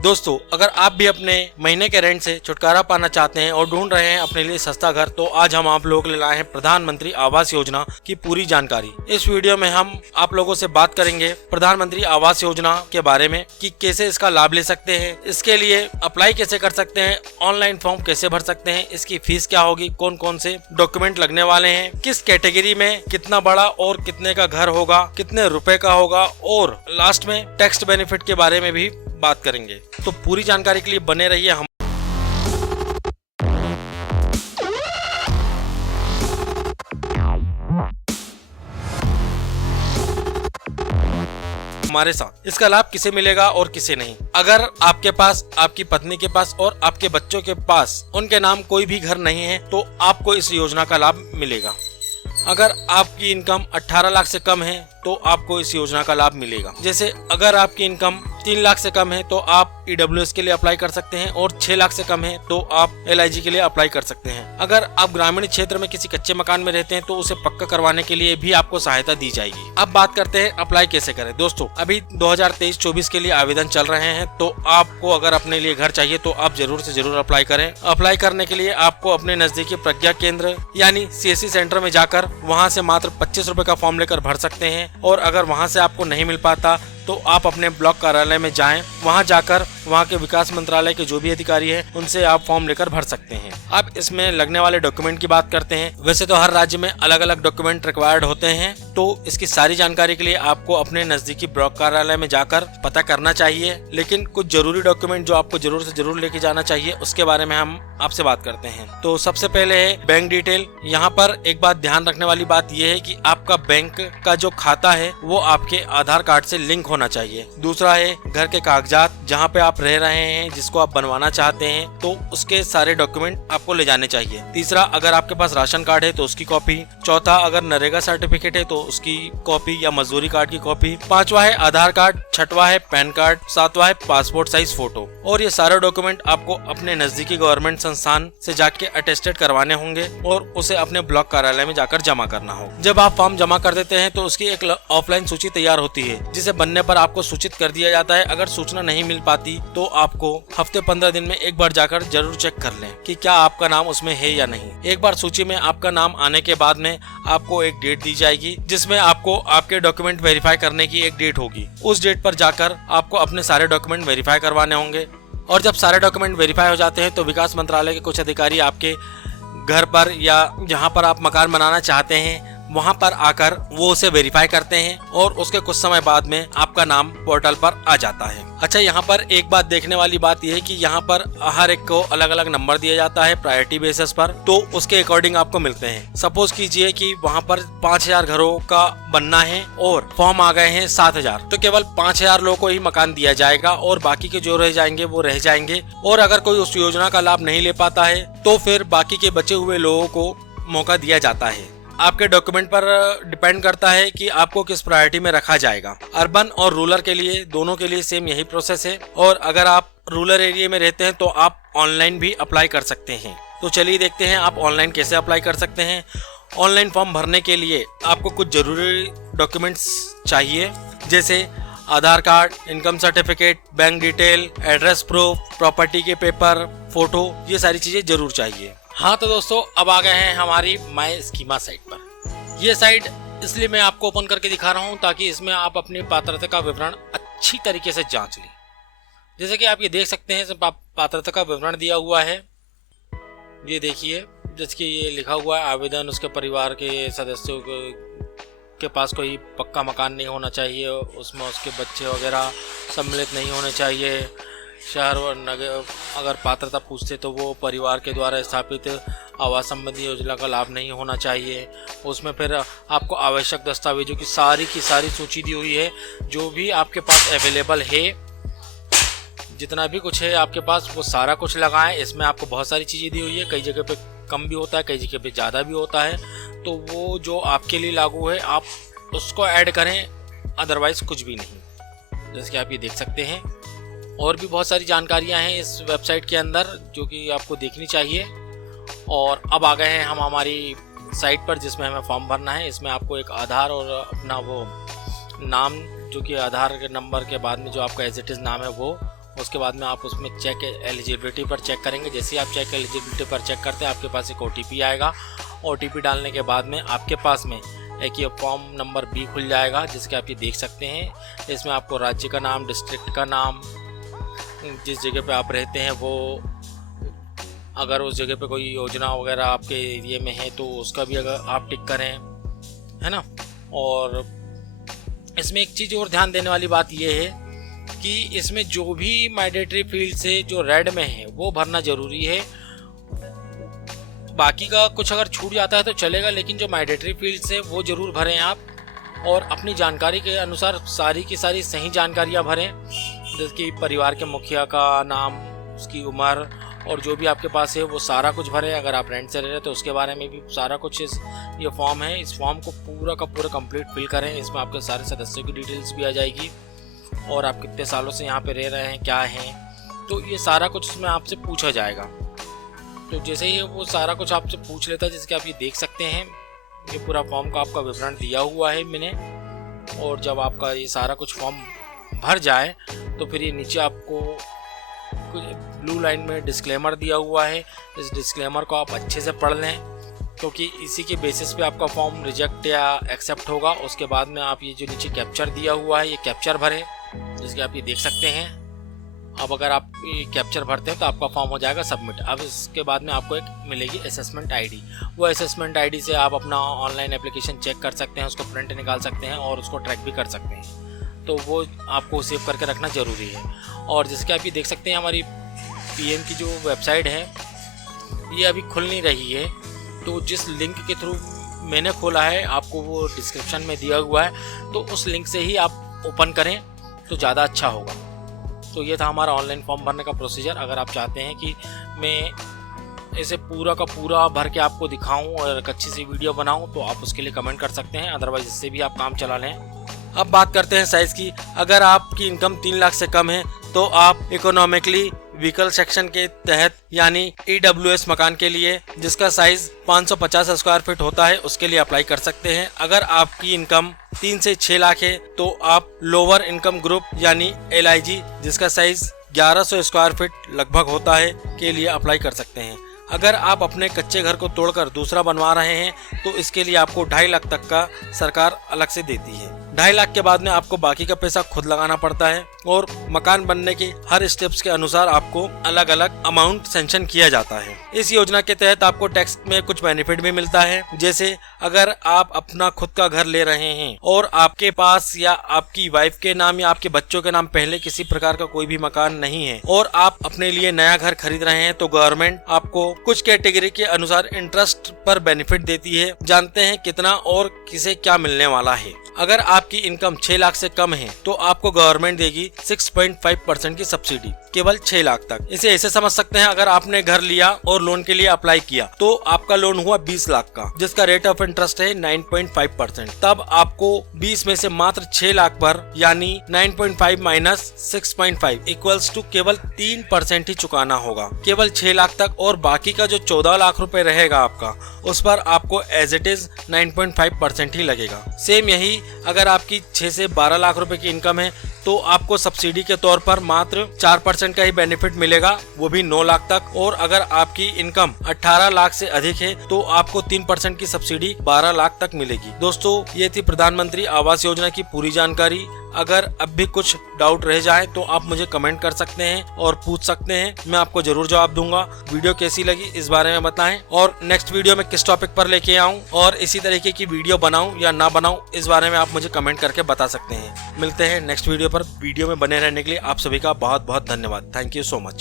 दोस्तों, अगर आप भी अपने महीने के रेंट से छुटकारा पाना चाहते हैं और ढूंढ रहे हैं अपने लिए सस्ता घर, तो आज हम आप लोगों के लिए लाए हैं प्रधानमंत्री आवास योजना की पूरी जानकारी। इस वीडियो में हम आप लोगों से बात करेंगे प्रधानमंत्री आवास योजना के बारे में कि कैसे इसका लाभ ले सकते हैं, इसके लिए अप्लाई कैसे कर सकते हैं, ऑनलाइन फॉर्म कैसे भर सकते हैं, इसकी फीस क्या होगी, कौन कौन से डॉक्यूमेंट लगने वाले हैं, किस कैटेगरी में कितना बड़ा और कितने का घर होगा, कितने रुपए का होगा, और लास्ट में टैक्स बेनिफिट के बारे में भी बात करेंगे। तो पूरी जानकारी के लिए बने रहिए हमारे साथ। इसका लाभ किसे मिलेगा और किसे नहीं। अगर आपके पास, आपकी पत्नी के पास और आपके बच्चों के पास उनके नाम कोई भी घर नहीं है तो आपको इस योजना का लाभ मिलेगा। अगर आपकी इनकम 18 लाख से कम है तो आपको इस योजना का लाभ मिलेगा। जैसे अगर आपकी इनकम 3 लाख से कम है तो आप EWS के लिए अप्लाई कर सकते हैं, और 6 लाख से कम है तो आप LIG के लिए अप्लाई कर सकते हैं। अगर आप ग्रामीण क्षेत्र में किसी कच्चे मकान में रहते हैं तो उसे पक्का करवाने के लिए भी आपको सहायता दी जाएगी। अब बात करते हैं अप्लाई कैसे करें। दोस्तों, अभी 2023-24 के लिए आवेदन चल रहे हैं, तो आपको अगर अपने लिए घर चाहिए तो आप जरूर से जरूर अप्लाई करें। अप्लाई करने के लिए आपको अपने नजदीकी प्रज्ञा केंद्र यानी CSC सेंटर में जाकर वहां से मात्र 25 रुपए का फॉर्म लेकर भर सकते हैं। और अगर वहां से आपको नहीं मिल पाता तो आप अपने ब्लॉक कार्यालय में जाएं, वहां जाकर वहां के विकास मंत्रालय के जो भी अधिकारी हैं उनसे आप फॉर्म लेकर भर सकते हैं। अब इसमें लगने वाले डॉक्यूमेंट की बात करते हैं। वैसे तो हर राज्य में अलग अलग डॉक्यूमेंट रिक्वायर्ड होते हैं, तो इसकी सारी जानकारी के लिए आपको अपने नजदीकी ब्लॉक कार्यालय में जाकर पता करना चाहिए। लेकिन कुछ जरूरी डॉक्यूमेंट जो आपको जरूर से जरूर लेके जाना चाहिए, उसके बारे में हम आपसे बात करते हैं। तो सबसे पहले है बैंक डिटेल। यहाँ पर एक बात ध्यान रखने वाली बात यह है कि आपका बैंक का जो खाता है वो आपके आधार कार्ड से लिंक होना चाहिए। दूसरा है घर के कागजात, जहाँ पे आप रह रहे हैं, जिसको आप बनवाना चाहते हैं, तो उसके सारे डॉक्यूमेंट आपको ले जाने चाहिए। तीसरा, अगर आपके पास राशन कार्ड है तो उसकी कॉपी। चौथा, अगर नरेगा सर्टिफिकेट है तो उसकी कॉपी या मजदूरी कार्ड की कॉपी। पांचवा है आधार कार्ड। छठवा है पैन कार्ड। सातवां है पासपोर्ट साइज फोटो। और ये सारे डॉक्यूमेंट आपको अपने नजदीकी गवर्नमेंट संस्थान से जाके अटेस्टेड करवाने होंगे और उसे अपने ब्लॉक कार्यालय में जाकर जमा करना हो। जब आप फॉर्म जमा कर देते हैं तो उसकी एक ऑफलाइन सूची तैयार होती है, जिसे बनने पर आपको सूचित कर दिया जाता है। अगर सूचना नहीं मिल पाती तो आपको हफ्ते 15 दिन में एक बार जाकर जरूर चेक कर लें कि क्या आपका नाम उसमें है या नहीं। एक बार सूची में आपका नाम आने के बाद में आपको एक डेट दी जाएगी, जिसमें आपको आपके डॉक्यूमेंट वेरीफाई करने की एक डेट होगी। उस डेट पर जाकर आपको अपने सारे डॉक्यूमेंट वेरीफाई करवाने होंगे। और जब सारे डॉक्यूमेंट वेरीफाई हो जाते हैं तो विकास मंत्रालय के कुछ अधिकारी आपके घर पर या जहां पर आप मकान बनाना चाहते हैं वहां पर आकर वो उसे वेरीफाई करते हैं, और उसके कुछ समय बाद में आपका नाम पोर्टल पर आ जाता है। अच्छा, यहाँ पर एक बात देखने वाली बात यह है कि यहाँ पर हर एक को अलग अलग नंबर दिया जाता है प्रायोरिटी बेसिस पर, तो उसके अकॉर्डिंग आपको मिलते हैं। सपोज कीजिए कि वहाँ पर 5000 घरों का बनना है और फॉर्म आ गए हैं 7000, तो केवल 5000 लोगों को ही मकान दिया जाएगा और बाकी के जो रह जाएंगे वो रह जाएंगे। और अगर कोई उस योजना का लाभ नहीं ले पाता है तो फिर बाकी के बचे हुए लोगों को मौका दिया जाता है। आपके डॉक्यूमेंट पर डिपेंड करता है कि आपको किस प्रायोरिटी में रखा जाएगा। अर्बन और रूरल के लिए, दोनों के लिए सेम यही प्रोसेस है। और अगर आप रूरल एरिया में रहते हैं तो आप ऑनलाइन भी अप्लाई कर सकते हैं। तो चलिए देखते हैं आप ऑनलाइन कैसे अप्लाई कर सकते हैं। ऑनलाइन फॉर्म भरने के लिए आपको कुछ जरूरी डॉक्यूमेंट्स चाहिए, जैसे Aadhaar card, income certificate, bank detail, address proof, property के पेपर, फोटो, ये सारी चीजें जरूर चाहिए। हाँ तो दोस्तों, अब आ गए हैं हमारी माई स्कीमा साइट पर। ये साइट इसलिए मैं आपको ओपन करके दिखा रहा हूँ ताकि इसमें आप अपनी पात्रता का विवरण अच्छी तरीके से जांच लें। जैसे कि आप ये देख सकते हैं, पात्रता का विवरण दिया हुआ है। ये देखिए, जिसकी ये लिखा हुआ है आवेदन, उसके परिवार के सदस्यों के पास कोई पक्का मकान नहीं होना चाहिए, उसमें उसके बच्चे वगैरह सम्मिलित नहीं होने चाहिए। शहर और नगर अगर पात्रता पूछते तो वो परिवार के द्वारा स्थापित आवास संबंधी योजना का लाभ नहीं होना चाहिए। उसमें फिर आपको आवश्यक दस्तावेजों की सारी सूची दी हुई है, जो भी आपके पास अवेलेबल है, जितना भी कुछ है आपके पास वो सारा कुछ लगाएं। इसमें आपको बहुत सारी चीज़ें दी हुई है, कई जगह पे कम भी होता है, कई जगह पे ज़्यादा भी होता है। तो वो जो आपके लिए लागू है आप उसको ऐड करें, अदरवाइज़ कुछ भी नहीं। जैसे कि आप ये देख सकते हैं, और भी बहुत सारी जानकारियां हैं इस वेबसाइट के अंदर जो कि आपको देखनी चाहिए। और अब आ गए हैं हम हमारी साइट पर, जिसमें हमें फॉर्म भरना है। इसमें आपको एक आधार और अपना वो नाम, जो कि आधार के नंबर के बाद में जो आपका एज इट इज़ नाम है वो, उसके बाद में आप उसमें चेक एलिजिबिलिटी पर चेक करेंगे। जैसे ही आप चेक एलिजिबिलिटी पर चेक करते हैं, आपके पास एक OTP आएगा। OTP डालने के बाद में आपके पास में एक ये फॉर्म नंबर B खुल जाएगा, जिसके आप ये देख सकते हैं। इसमें आपको राज्य का नाम, डिस्ट्रिक्ट का नाम, जिस जगह पे आप रहते हैं वो, अगर उस जगह पे कोई योजना वगैरह आपके एरिया में है तो उसका भी अगर आप टिक करें, है ना। और इसमें एक चीज़ और ध्यान देने वाली बात ये है कि इसमें जो भी मैंडेटरी फील्ड से जो रेड में है वो भरना ज़रूरी है। बाकी का कुछ अगर छूट जाता है तो चलेगा, लेकिन जो मैंडेटरी फील्ड से वो ज़रूर भरें आप, और अपनी जानकारी के अनुसार सारी की सारी सही जानकारियाँ भरें, जैसे कि परिवार के मुखिया का नाम, उसकी उम्र, और जो भी आपके पास है वो सारा कुछ भरें। अगर आप रेंट से रह रहे हैं तो उसके बारे में भी सारा कुछ ये फॉर्म है, इस फॉर्म को पूरा का पूरा कंप्लीट फिल करें। इसमें आपके सारे सदस्यों की डिटेल्स भी आ जाएगी, और आप कितने सालों से यहाँ पे रह रहे हैं, क्या हैं, तो ये सारा कुछ इसमें आपसे पूछा जाएगा। तो जैसे ही वो सारा कुछ आपसे पूछ लेता है, जिसके आप ये देख सकते हैं, ये पूरा फॉर्म का आपका विवरण दिया हुआ है मैंने। और जब आपका ये सारा कुछ फॉर्म भर जाए तो फिर ये नीचे आपको कुछ ब्लू लाइन में डिस्क्लेमर दिया हुआ है। इस डिस्क्लेमर को आप अच्छे से पढ़ लें, क्योंकि इसी के बेसिस पे आपका फॉर्म रिजेक्ट या एक्सेप्ट होगा। उसके बाद में आप ये जो नीचे कैप्चर दिया हुआ है, ये कैप्चर भरें, जिसके आप ये देख सकते हैं। अब अगर आप ये कैप्चर भरते हैं तो आपका फॉर्म हो जाएगा सबमिट। अब इसके बाद में आपको एक मिलेगी असेसमेंट ID। वो असेसमेंट ID से आप अपना ऑनलाइन एप्लीकेशन चेक कर सकते हैं, उसको प्रिंट निकाल सकते हैं और उसको ट्रैक भी कर सकते हैं। तो वो आपको सेव करके रखना ज़रूरी है। और जिसके आप ये देख सकते हैं, हमारी PM की जो वेबसाइट है ये अभी खुल नहीं रही है, तो जिस लिंक के थ्रू मैंने खोला है आपको वो डिस्क्रिप्शन में दिया हुआ है, तो उस लिंक से ही आप ओपन करें तो ज़्यादा अच्छा होगा। तो ये था हमारा ऑनलाइन फॉर्म भरने का प्रोसीजर। अगर आप चाहते हैं कि मैं इसे पूरा का पूरा भर के आपको दिखाऊं और एक अच्छी सी वीडियो बनाऊं, तो आप उसके लिए कमेंट कर सकते हैं, अदरवाइज इससे भी आप काम चला लें। अब बात करते हैं साइज़ की। अगर आपकी इनकम 3 लाख से कम है तो आप इकोनॉमिकली व्हीकल सेक्शन के तहत यानी EWS मकान के लिए, जिसका साइज 550 स्क्वायर फीट होता है, उसके लिए अप्लाई कर सकते हैं। अगर आपकी इनकम 3 से 6 लाख है तो आप लोअर इनकम ग्रुप यानी LIG, जिसका साइज 1100 स्क्वायर फीट लगभग होता है, के लिए अप्लाई कर सकते हैं। अगर आप अपने कच्चे घर को तोड़कर दूसरा बनवा रहे हैं तो इसके लिए आपको 2.5 लाख तक का सरकार अलग से देती है। 2.5 लाख के बाद में आपको बाकी का पैसा खुद लगाना पड़ता है, और मकान बनने के हर स्टेप्स के अनुसार आपको अलग अलग अमाउंट सेंक्शन किया जाता है। इस योजना के तहत आपको टैक्स में कुछ बेनिफिट भी मिलता है। जैसे अगर आप अपना खुद का घर ले रहे हैं और आपके पास या आपकी वाइफ के नाम या आपके बच्चों के नाम पहले किसी प्रकार का कोई भी मकान नहीं है और आप अपने लिए नया घर खरीद रहे हैं, तो गवर्नमेंट आपको कुछ कैटेगरी के अनुसार इंटरेस्ट पर बेनिफिट देती है। जानते हैं कितना और किसे क्या मिलने वाला है। अगर आपकी इनकम 6 लाख से कम है तो आपको गवर्नमेंट देगी 6.5% की सब्सिडी, केवल 6 लाख तक। इसे ऐसे समझ सकते हैं, अगर आपने घर लिया और लोन के लिए अप्लाई किया तो आपका लोन हुआ 20 लाख का, जिसका रेट ऑफ इंटरेस्ट है 9.5%। तब आपको 20 में से मात्र 6 लाख पर यानी 9.5 माइनस 6.5 इक्वल्स टू केवल 3% ही चुकाना होगा, केवल 6 लाख तक। और बाकी का जो 14 लाख रुपए रहेगा आपका, उस पर आपको एज इट इज 9.5% ही लगेगा। सेम यही अगर आपकी 6 से 12 लाख रुपए की इनकम है तो आपको सब्सिडी के तौर पर मात्र 4% का ही बेनिफिट मिलेगा, वो भी 9 लाख तक। और अगर आपकी इनकम 18 लाख से अधिक है तो आपको 3% की सब्सिडी 12 लाख तक मिलेगी। दोस्तों, ये थी प्रधानमंत्री आवास योजना की पूरी जानकारी। अगर अब भी कुछ डाउट रह जाए तो आप मुझे कमेंट कर सकते हैं और पूछ सकते हैं, मैं आपको जरूर जवाब दूंगा। वीडियो कैसी लगी इस बारे में बताएं, और नेक्स्ट वीडियो में किस टॉपिक पर लेके आऊं और इसी तरीके की वीडियो बनाऊं या ना बनाऊं, इस बारे में आप मुझे कमेंट करके बता सकते हैं। मिलते हैं नेक्स्ट वीडियो पर। वीडियो में बने रहने के लिए आप सभी का बहुत बहुत धन्यवाद। Thank you so much.